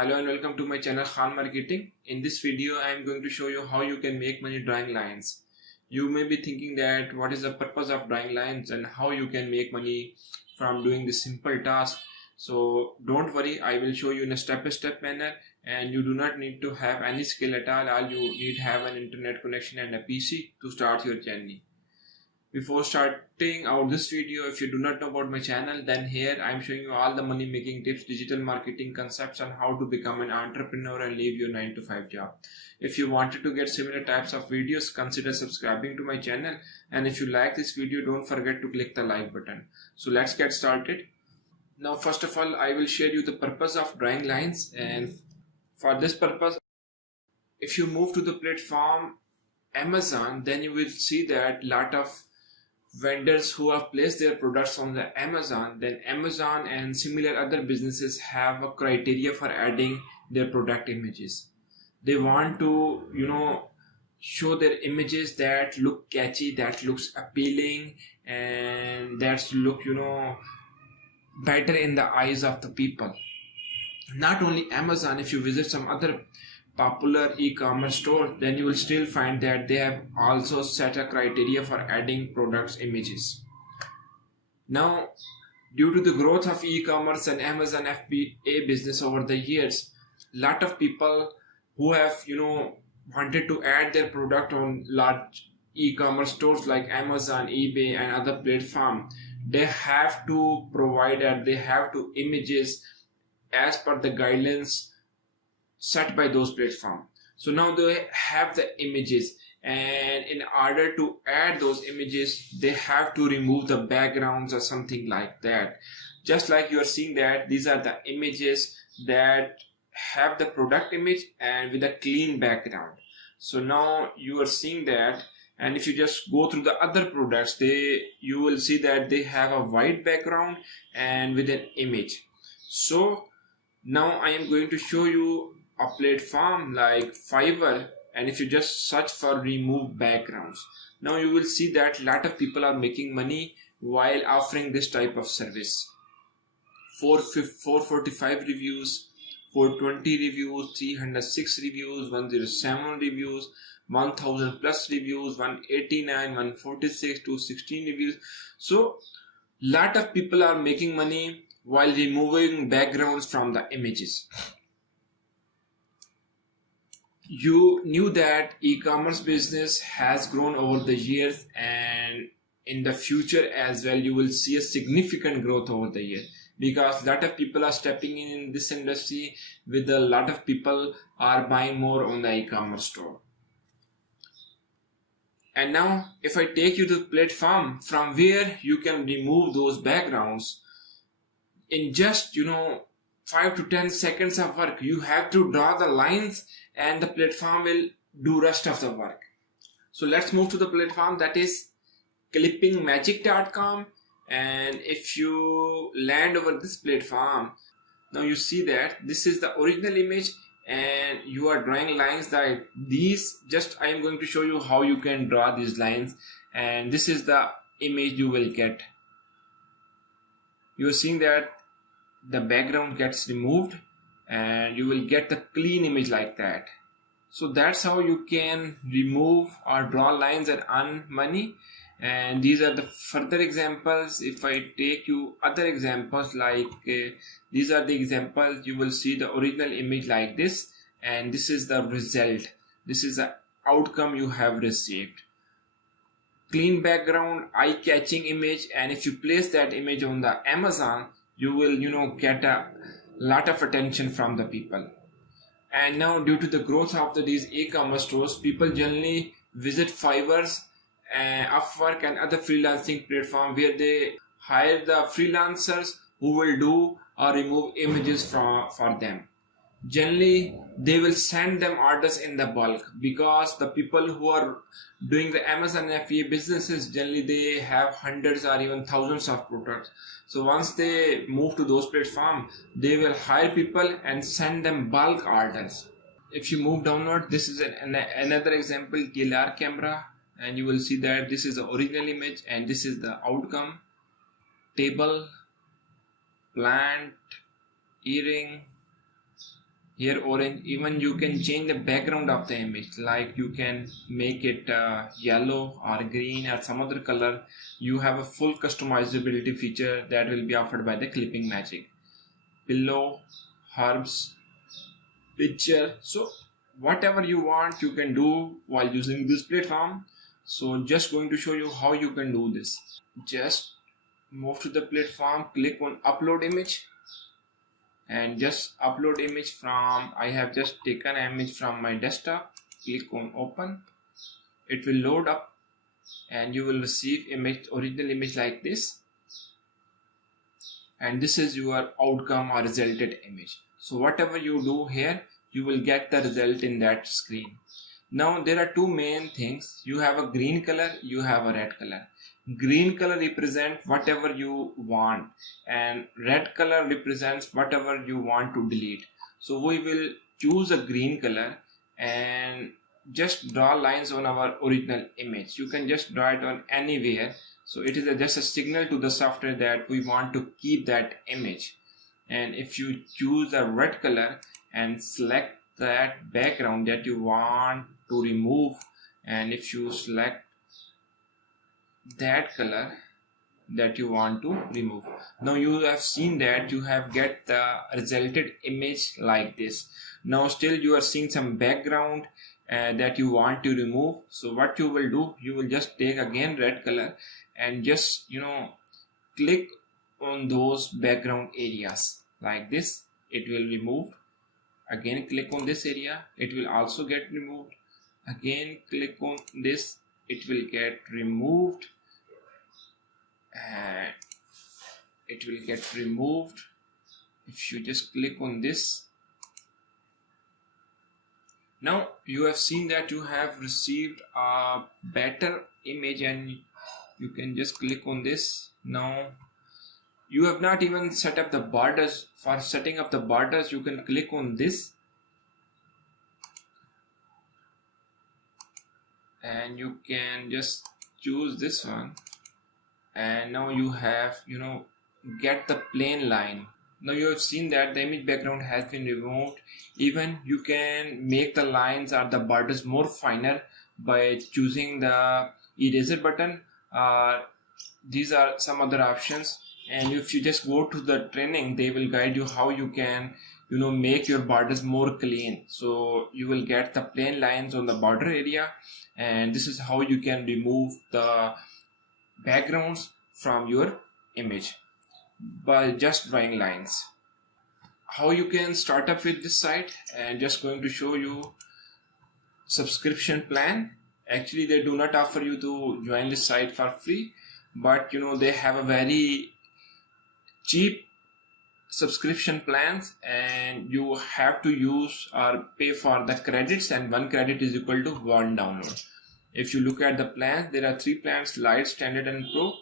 Hello and welcome to my channel Khan Marketing. In this video I am going to show you how you can make money drawing lines. You may be thinking that what is the purpose of drawing lines and how you can make money from doing this simple task. So don't worry, I will show you in a step-by-step manner, and you do not need to have any skill at all. All you need have an internet connection and a PC to start your journey. Before starting out this video, if you do not know about my channel, then here I am showing you all the money making tips, digital marketing concepts, on how to become an entrepreneur and leave your 9 to 5 job. If you wanted to get similar types of videos, consider subscribing to my channel, and if you like this video, don't forget to click the like button. So let's get started. Now first of all, I will share you the purpose of drawing lines, and for this purpose, if you move to the platform Amazon, then you will see that lot of vendors who have placed their products on the Amazon. Then Amazon and similar other businesses have a criteria for adding their product images. They want to show their images that look catchy, that looks appealing, and that look better in the eyes of the people. Not only Amazon, if you visit some other popular e-commerce store, then you will still find that they have also set a criteria for adding products images. Now, due to the growth of e-commerce and Amazon FBA business over the years, lot of people who have wanted to add their product on large e-commerce stores like Amazon, eBay and other platforms, they have to provide that they have to images as per the guidelines set by those platforms. So now they have the images, and in order to add those images, they have to remove the backgrounds or something like that. Just like you are seeing that these are the images that have the product image and with a clean background. So now you are seeing that, and if you just go through the other products, you will see that they have a white background and with an image. So now I am going to show you a platform like Fiverr, and if you just search for remove backgrounds, now you will see that a lot of people are making money while offering this type of service. 445 reviews, 420 reviews, 306 reviews, 107 reviews, 1000 plus reviews, 189, 146, 216 reviews. So lot of people are making money while removing backgrounds from the images. You knew that e-commerce business has grown over the years, and in the future as well you will see a significant growth over the year, because a lot of people are stepping in this industry, with a lot of people are buying more on the e-commerce store. And now if I take you to the platform from where you can remove those backgrounds in just 5 to 10 seconds of work, you have to draw the lines and the platform will do rest of the work. So let's move to the platform, that is clippingmagic.com, and if you land over this platform, now you see that this is the original image and you are drawing lines like these. Just I am going to show you how you can draw these lines, and this is the image you will get. You are seeing that the background gets removed and you will get the clean image like that. So that's how you can remove or draw lines and earn money. And these are the further examples. If I take you other examples, like these are the examples, you will see the original image like this, and this is the result. This is the outcome you have received. Clean background, eye-catching image, and if you place that image on the Amazon, you will get a lot of attention from the people. And now due to the growth of these e-commerce stores, people generally visit Fiverr, Upwork and other freelancing platforms, where they hire the freelancers who will do or remove images for them. Generally they will send them orders in the bulk, because the people who are doing the Amazon FBA businesses, generally they have hundreds or even thousands of products. So once they move to those platforms, they will hire people and send them bulk orders. If you move downward, this is another example, DLR camera, and you will see that this is the original image and this is the outcome. Table, plant, earring, here orange. Even you can change the background of the image, like you can make it yellow or green or some other color. You have a full customizability feature that will be offered by the Clipping Magic. Pillow, herbs, picture, so whatever you want you can do while using this platform. So just going to show you how you can do this. Just move to the platform, click on upload image, and just upload image from, I have just taken an image from my desktop. Click on open. It will load up and you will receive image, original image like this, and this is your outcome or resulted image. So whatever you do here, you will get the result in that screen. Now there are two main things. You have a green color, you have a red color. Green color represents whatever you want and red color represents whatever you want to delete. So we will choose a green color and just draw lines on our original image. You can just draw it on anywhere. So it is just a signal to the software that we want to keep that image. And if you choose a red color and select that background that you want to remove, and if you select that color that you want to remove, now you have seen that you have get the resulted image like this. Now still you are seeing some background that you want to remove. So what you will do, you will just take again red color and just click on those background areas like this. It will remove. Again click on this area, it will also get removed. Again click on this, it will get removed, and it will get removed. If you just click on this, now you have seen that you have received a better image, and you can just click on this. Now you have not even set up the borders. For setting up the borders, you can click on this and you can just choose this one, and now you have get the plain line. Now you have seen that the image background has been removed. Even you can make the lines or the borders more finer by choosing the eraser button. These are some other options, and if you just go to the training, they will guide you how you can make your borders more clean. So you will get the plain lines on the border area, and this is how you can remove the backgrounds from your image by just drawing lines. How you can start up with this site, and just going to show you subscription plan. Actually they do not offer you to join this site for free, but they have a very cheap subscription plans, and you have to use or pay for the credits, and 1 credit is equal to 1 download. If you look at the plans, there are 3 plans: Lite, Standard and Pro.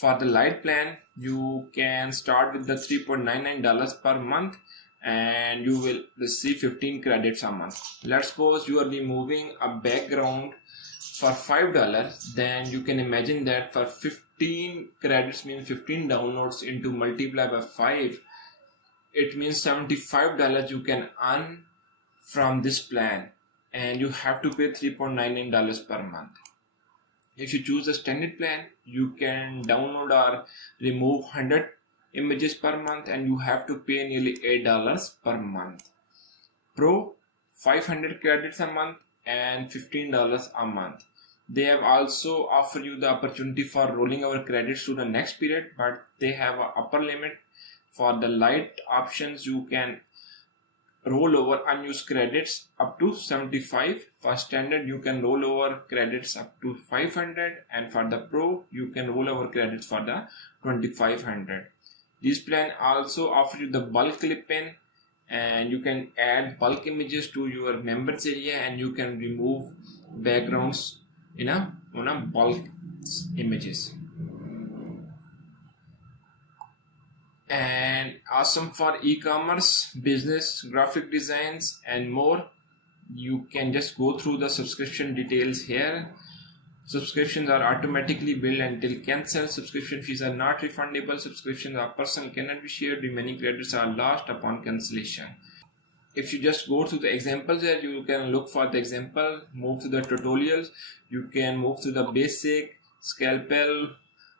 For the Lite plan, you can start with the $3.99 per month and you will receive 15 credits a month. Let's suppose you are removing a background for $5, then you can imagine that for 15 credits means 15 downloads into multiply by 5, it means $75 you can earn from this plan, and you have to pay $3.99 per month. If you choose a standard plan, you can download or remove 100 images per month and you have to pay nearly $8 per month. Pro, 500 credits a month and $15 a month. They have also offered you the opportunity for rolling over credits to the next period, but they have an upper limit. For the Lite options, you can roll over unused credits up to 75. For standard, you can roll over credits up to 500, and for the Pro, you can roll over credits for the 2500. This plan also offers you the bulk clip-in, and you can add bulk images to your members area, and you can remove backgrounds on a bulk images. And awesome for e-commerce, business, graphic designs and more. You can just go through the subscription details here. Subscriptions are automatically billed until cancelled. Subscription fees are not refundable. Subscriptions are personal, cannot be shared. Remaining credits are lost upon cancellation. if you just go through the examples here, you can look for the example, move to the tutorials, you can move to the basic, scalpel,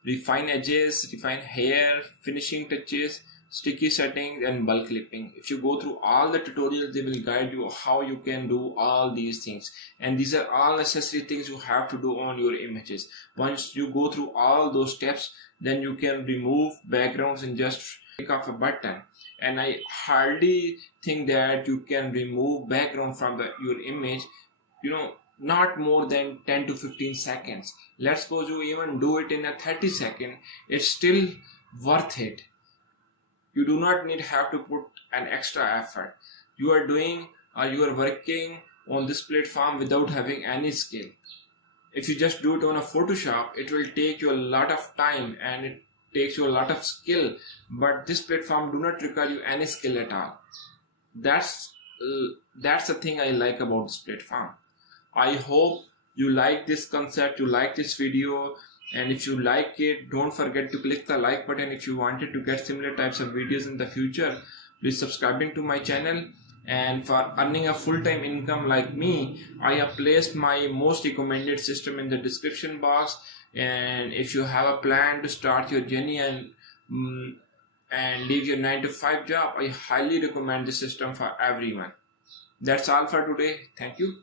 refine edges, refine hair, finishing touches, sticky settings, and bulk clipping. If you go through all the tutorials, they will guide you how you can do all these things, and these are all necessary things you have to do on your images. Once you go through all those steps, then you can remove backgrounds and just click of a button. And I hardly think that you can remove background from your image, not more than 10 to 15 seconds. Let's suppose you even do it in a 30 second, it's still worth it. You do not have to put an extra effort. You are doing or you are working on this platform without having any skill. If you just do it on a Photoshop, it will take you a lot of time and it takes you a lot of skill, but this platform do not require you any skill at all. That's the thing I like about this platform. I hope you like this concept, you like this video, and if you like it, don't forget to click the like button. If you wanted to get similar types of videos in the future, please subscribing to my channel. And for earning a full-time income like me, I have placed my most recommended system in the description box. And if you have a plan to start your journey and leave your 9-to-5 job, I highly recommend this system for everyone. That's all for today. Thank you.